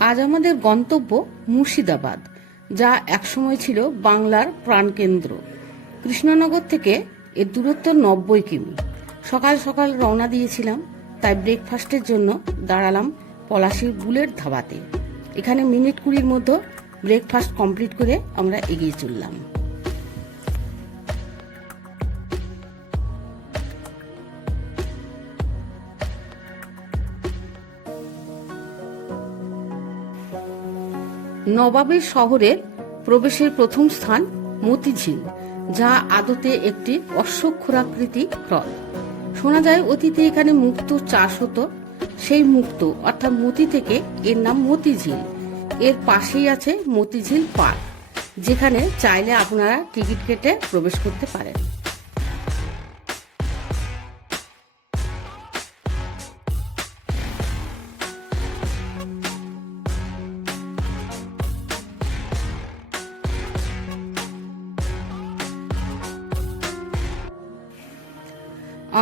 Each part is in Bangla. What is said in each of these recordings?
আজ আমাদের গন্তব্য মুর্শিদাবাদ, যা একসময় ছিল বাংলার প্রাণকেন্দ্র। কৃষ্ণনগর থেকে এর দূরত্ব 90 কিমি। সকাল সকাল রওনা দিয়েছিলাম, তাই ব্রেকফাস্টের জন্য দাঁড়ালাম পলাশীর বুলেট ধাবাতে। এখানে মিনিট 20-র মধ্যে ব্রেকফাস্ট কমপ্লিট করে আমরা এগিয়ে চললাম। নবাবের শহরের প্রবেশের প্রথম স্থান মতিঝিল, যা আদতে একটি অশ্বক্ষুরাকৃতি হ্রদ। শোনা যায় অতীতে এখানে মুক্তো চাষ হতো। সেই মুক্তো অর্থাৎ মতি থেকে এর নাম মতিঝিল। এর পাশেই আছে মতিঝিল পার্ক, যেখানে চাইলে আপনারা টিকিট কেটে প্রবেশ করতে পারেন।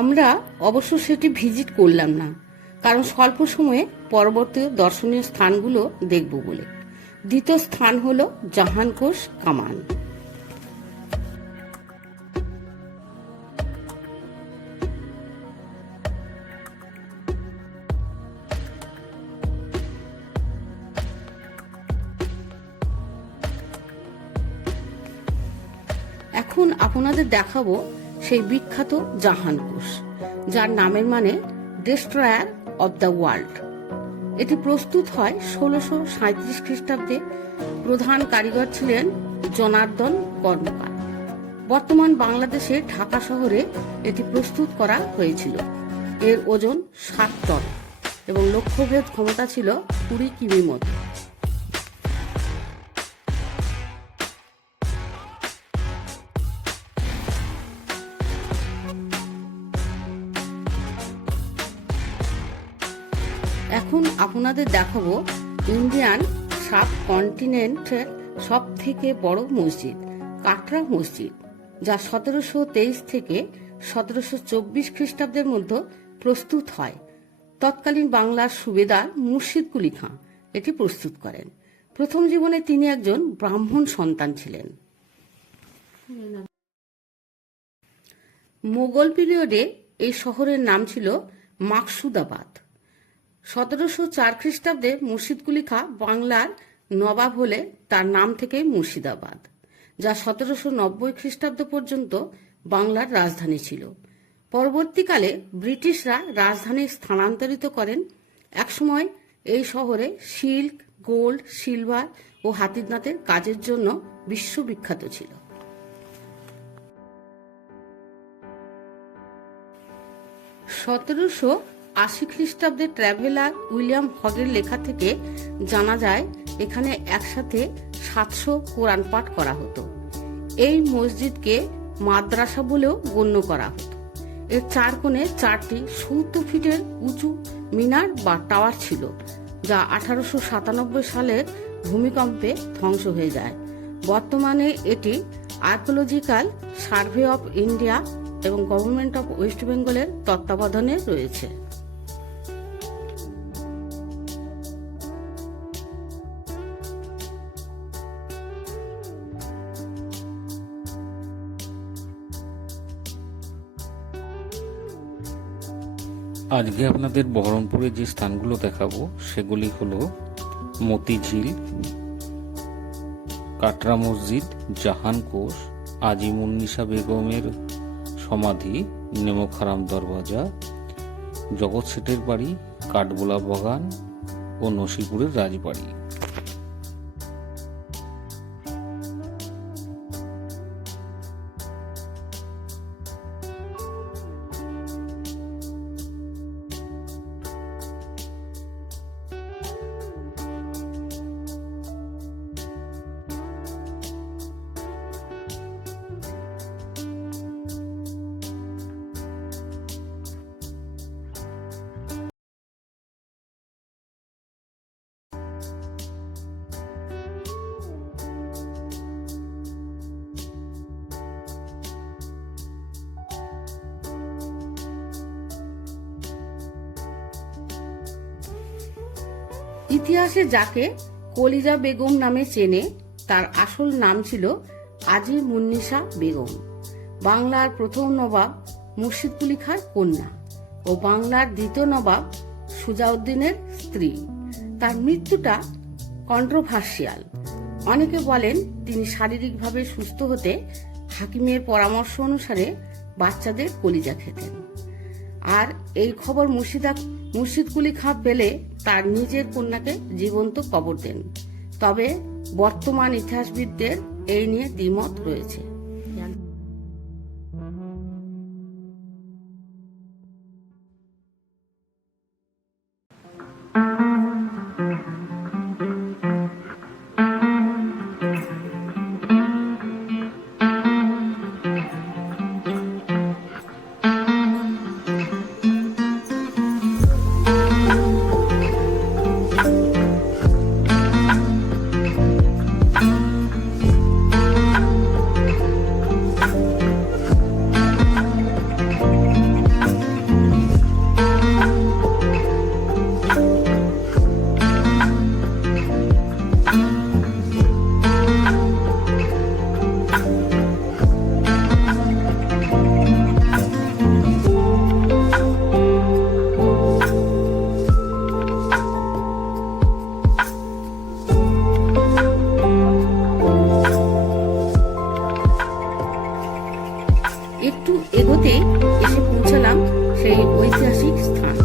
আমরা অবশ্য সেটি ভিজিট করলাম না, কারণ স্বল্প সময়ে পরবর্তী দর্শনীয় স্থানগুলো দেখব বলে। দ্বিতীয় স্থান হল জাহানকোষ কামান। এখন আপনাদের দেখাবো সেই বিখ্যাত জাহানকোষ, যার নামের মানে ডেস্ট্রয়ার অব দ্য ওয়ার্ল্ড। এটি প্রস্তুত হয় 1637 খ্রিস্টাব্দে। প্রধান কারিগর ছিলেন জনার্দন কর্মকার। বর্তমান বাংলাদেশের ঢাকা শহরে এটি প্রস্তুত করা হয়েছিল। এর ওজন 7 টন এবং লক্ষ্যভেদ ক্ষমতা ছিল 20 কিমি মতো। এখন আপনাদের দেখাবো ইন্ডিয়ান সাবকন্টিনেন্টের সব থেকে বড় মসজিদ, কাটরা মসজিদ, যা 1723 থেকে 1724 খ্রিস্টাব্দের মধ্যে প্রস্তুত হয়। তৎকালীন বাংলার সুবেদার মুর্শিদ কুলি খাঁ এটি প্রস্তুত করেন। প্রথম জীবনে তিনি একজন ব্রাহ্মণ সন্তান ছিলেন। মোগল পিরিয়ডে এই শহরের নাম ছিল মাকসুদাবাদ। 1704 খ্রিস্টাব্দে মুর্শিদ কুলি খাঁ বাংলার নবাব হলে তার নাম থেকে মুর্শিদাবাদ, যা 1790 খ্রিস্টাব্দ পর্যন্ত বাংলার রাজধানী ছিল। পরবর্তীকালে ব্রিটিশরা রাজধানী স্থানান্তরিত করেন। একসময় এই শহরে সিল্ক, গোল্ড, সিলভার ও হাতির দাঁতের কাজের জন্য বিশ্ববিখ্যাত ছিল। 1780 খ্রিস্টাব্দে ট্রাভেলার উইলিয়াম হগের লেখা থেকে জানা যায় এখানে একসাথে 700 কোরআন পাঠ করা হতো। এই মসজিদকে মাদ্রাসা বলেও গণ্য করা হতো। এর 4 কোণে 4টি 70 ফিটের উঁচু মিনার বা টাওয়ার ছিল, যা 1897 সালের ভূমিকম্পে ধ্বংস হয়ে যায়। বর্তমানে এটি আর্কিওলজিক্যাল সার্ভে অফ ইন্ডিয়া এবং গভর্নমেন্ট অফ ওয়েস্ট বেঙ্গলের তত্ত্বাবধানে রয়েছে। আজকে আপনাদের বহরমপুরে যে স্থানগুলো দেখাবো সেগুলি হলো মতিঝিল, কাটরা মসজিদ, জাহানকোষ, আজিমুন্নিসা বেগমের সমাধি, নেমোখারাম দরওয়াজা, জগৎ শেঠের বাড়ি, কাঠবোলা বাগান ও নসিপুরের রাজবাড়ি। ইতিহাসে যাকে কলিজা বেগম নামে চেনে তার আসল নাম ছিল আজিমুন্নিসা বেগম, বাংলার প্রথম নবাব মুর্শিদকুলি খাঁর কন্যা ও বাংলার দ্বিতীয় নবাব সুজাউদ্দিনের স্ত্রী। তার মৃত্যুটা কন্ট্রোভার্সিয়াল। অনেকে বলেন তিনি শারীরিকভাবে সুস্থ হতে হাকিমের পরামর্শ অনুসারে বাচ্চাদের কলিজা খেতেন। আর এই খবর মুর্শিদকুলি খাঁ পেলে তার নিজের কন্যাকে জীবন্ত কবর দেন। তবে বর্তমান ইতিহাসবিদদের এই নিয়ে দ্বিমত রয়েছে। একটু এগোতেই এসে পৌঁছলাম সেই ঐতিহাসিক স্থান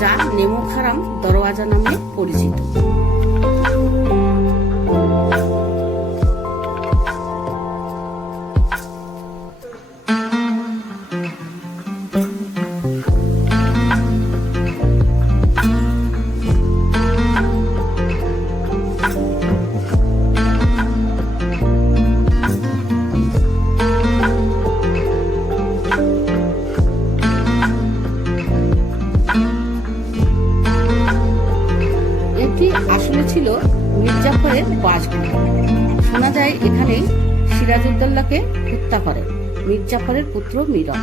যা নেমোখারাম দরওয়াজা নামে পরিচিত। আসলে ছিল মির্জাফরের বাসগৃহ। শোনা যায় এখানেই সিরাজউদ্দৌলাকে হত্যা করেন মির্জাফরের পুত্র মিরন।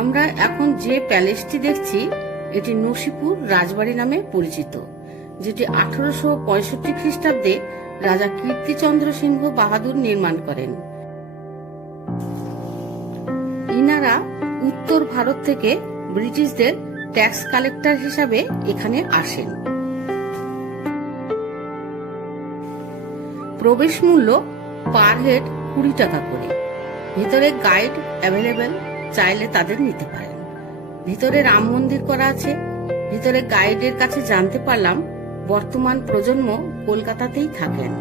আমরা এখন যে প্যালেসটি দেখছি এটি নসিপুর রাজবাড়ি নামে পরিচিত, যেটি 1865 খ্রিস্টাব্দে রাজা কীর্তিচন্দ্র সিংহ বাহাদুর নির্মাণ করেন। ইনারা উত্তর ভারত থেকে ব্রিটিশদের ট্যাক্স কালেক্টর হিসাবে এখানে আসেন। প্রবেশ মূল্য পার হেড 20 টাকা করে। ভিতরে গাইড অ্যাভেলেবেল, চাইলে তাদের নিতে পারেন। ভিতরে রাম মন্দির করা আছে। ভিতরে গাইডের কাছে জানতে পারলাম বর্তমান প্রজন্ম কলকাতাতেই থাকেন।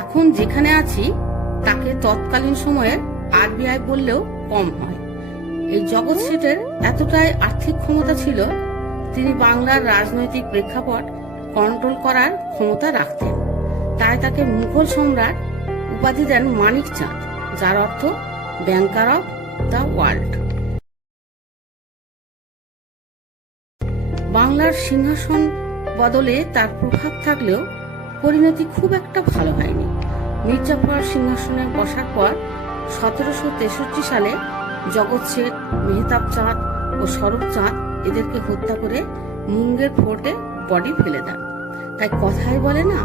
এখন যেখানে আছি তাকে তৎকালীন সময়ের আরবিআই বললেও কম হয়। এই জগৎ শেঠের এতটাই আর্থিক ক্ষমতা ছিল, তিনি বাংলার রাজনৈতিক প্রেক্ষাপট কন্ট্রোল করার ক্ষমতা রাখতেন। তাই তাকে মুঘল সম্রাট উপাধি দেন মানিক চাঁদ, যার অর্থ ব্যাংকার অফ দ্য ওয়ার্ল্ড। বাংলার সিংহাসন বদলে তার প্রভাব থাকলেও পরিণতি খুব একটা ভালো হয়নি। মির্জাফর সিংহাসনে বসার পর 1763 সালে জগৎ শেঠ, মেহতাব চাঁদ ও স্বরূপ চাঁদ এদেরকে হত্যা করে মুঙ্গের ফোর্টে বডি ফেলে দেন। তাই কথাই বলে না,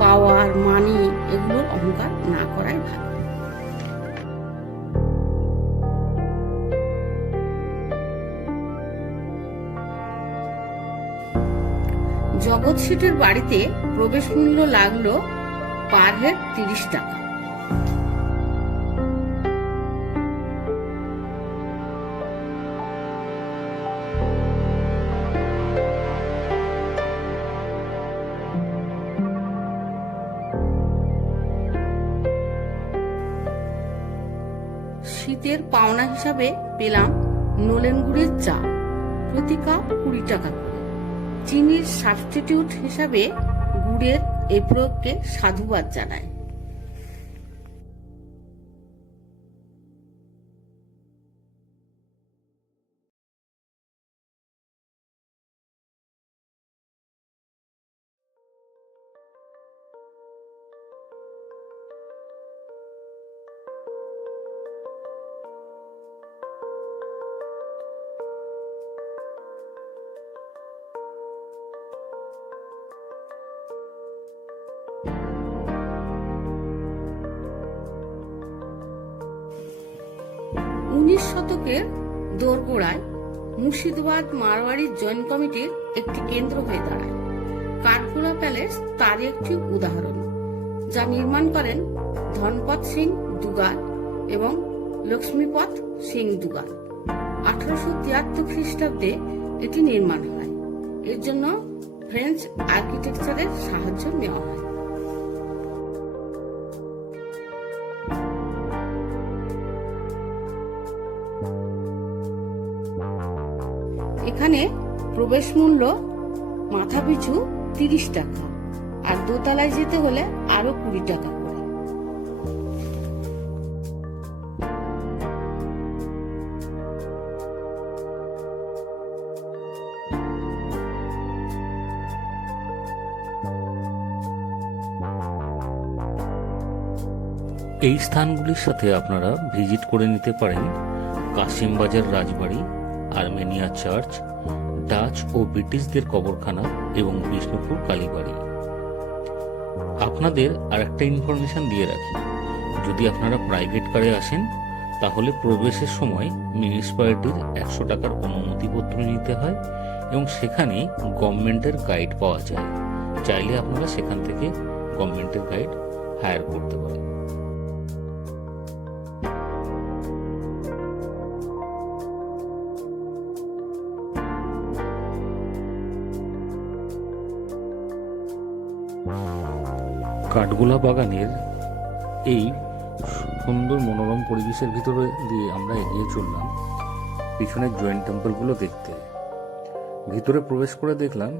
পাওয়ার, মানি এগুলোর অহংকার না করাই ভালো। জগৎ শেঠের বাড়িতে প্রবেশ মূল্য লাগলো পার হেড 30 টাকা। শীতের পাওনা হিসাবে পেলাম নলেন গুড়ের চা, প্রতি কাপ 20 টাকা করে। চিনির সাবস্টিটিউট হিসাবে গুড়ের এই প্রয়োগকে সাধুবাদ জানায়। উনিশ শতকের দোরগোড়ায় মুর্শিদাবাদ মারওয়াড়ি জয়েন্ট কমিটির একটি কেন্দ্র হয়ে দাঁড়ায়। কাঠগোলা প্যালেস তারই একটি উদাহরণ, যা নির্মাণ করেন ধনপত সিং দুগাল এবং লক্ষ্মীপত সিং দুগাল। 1873 খ্রিস্টাব্দে এটি নির্মাণ হয়। এর জন্য ফ্রেঞ্চ আর্কিটেকচারের সাহায্য নেওয়া হয়। এখানে প্রবেশ মূল্য মাথাপিছু 30 টাকা, আর দোতলায় যেতে হলে আরো 20 টাকা করে। এই স্থানগুলির সাথে আপনারা ভিজিট করে নিতে পারেন কাশিমবাজার রাজবাড়ি, আর্মেনিয়া চার্চ, ডাচ ও ব্রিটিশদের কবরখানা এবং বিষ্ণুপুর কালীবাড়ি। আপনাদের আরেকটা ইনফরমেশন দিয়ে রাখি, যদি আপনারা প্রাইভেট কারে আসেন তাহলে প্রবেশের সময় মিউনিসিপ্যালিটির 100 টাকার অনুমতিপত্র নিতে হয় এবং সেখানে গভর্নমেন্টের গাইড পাওয়া যায়। চাইলে আপনারা সেখান থেকে গভর্নমেন্টের গাইড হায়ার করতে পারেন। কাঠগোলা বাগানের এই সুন্দর মনোরম পরিবেশের ভিতরে দিয়ে আমরা এগিয়ে চললাম পিছনের জয়েন্ট টেম্পলগুলো দেখতে। ভিতরে প্রবেশ করে দেখলাম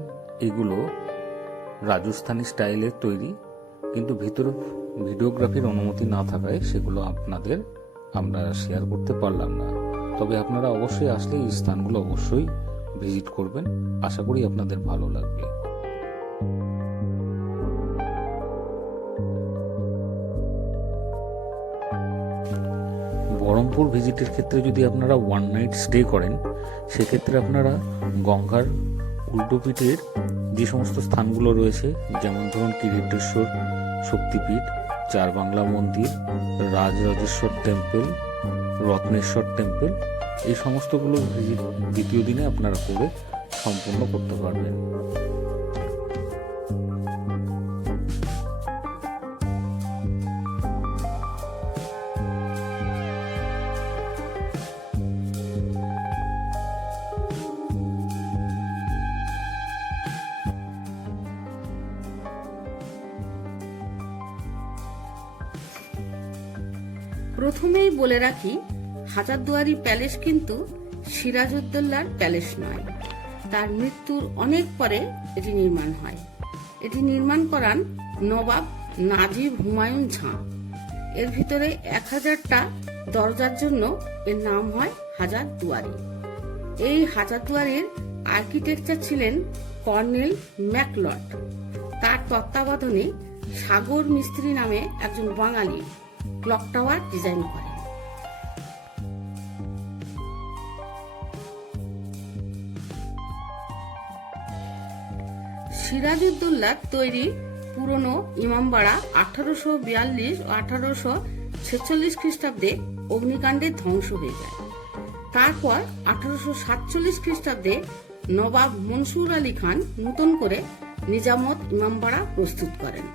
এগুলো রাজস্থানী স্টাইলের তৈরি, কিন্তু ভিতরে ভিডিওগ্রাফির অনুমতি না থাকায় সেগুলো আমরা শেয়ার করতে পারলাম না। তবে আপনারা অবশ্যই আসলে এই স্থানগুলো অবশ্যই ভিজিট করবেন, আশা করি আপনাদের ভালো লাগবে। বহরমপুর ভিজিটের ক্ষেত্রে যদি আপনারা 1 নাইট স্টে করেন, সেক্ষেত্রে আপনারা গঙ্গার উল্টো পিঠের যে সমস্ত স্থানগুলো রয়েছে, যেমন ধরুন কিরিটেশ্বর শক্তিপীঠ, চার বাংলা মন্দির, রাজরাজেশ্বর টেম্পল, রত্নেশ্বর টেম্পল, এই সমস্তগুলো ভিজিট দ্বিতীয় দিনে আপনারা করে সম্পূর্ণ করতে পারবেন। প্রথমেই বলে রাখি, হাজারদুয়ারি প্যালেস কিন্তু সিরাজউদ্দৌলার প্যালেস নয়। তার মৃত্যুর অনেক পরে এটি নির্মাণ হয়। এটি নির্মাণ করান নবাব নাজিব হুমায়ুন ঝাঁ। এর ভিতরে 1000টা দরজার জন্য এর নাম হয় হাজারদুয়ারি। এই হাজারদুয়ারির আর্কিটেকচার ছিলেন কর্নেল ম্যাকলড। তার তত্ত্বাবধানে সাগর মিস্ত্রি নামে একজন বাঙালি ক্লক টাওয়ার ডিজাইন করেন। সিরাজউদ্দৌলার তৈরি পুরনো ইমামবাড়া 1842 ও 1846 খ্রিস্টাব্দে অগ্নিকাণ্ডে ধ্বংস হয়ে যায়। তারপর 1847 খ্রিস্টাব্দে নবাব মনসুর আলী খান নতুন করে নিজামত ইমামবাড়া প্রস্তুত করেন।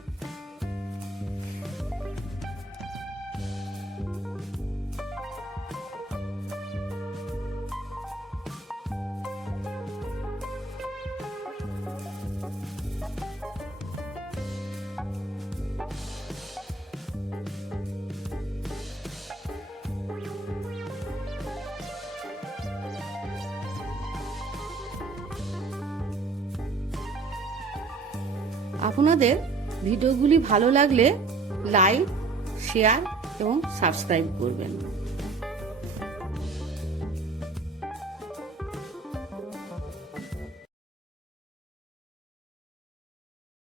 আপনাদের ভিডিওগুলি ভালো লাগলে লাইক, শেয়ার এবং সাবস্ক্রাইব করবেন।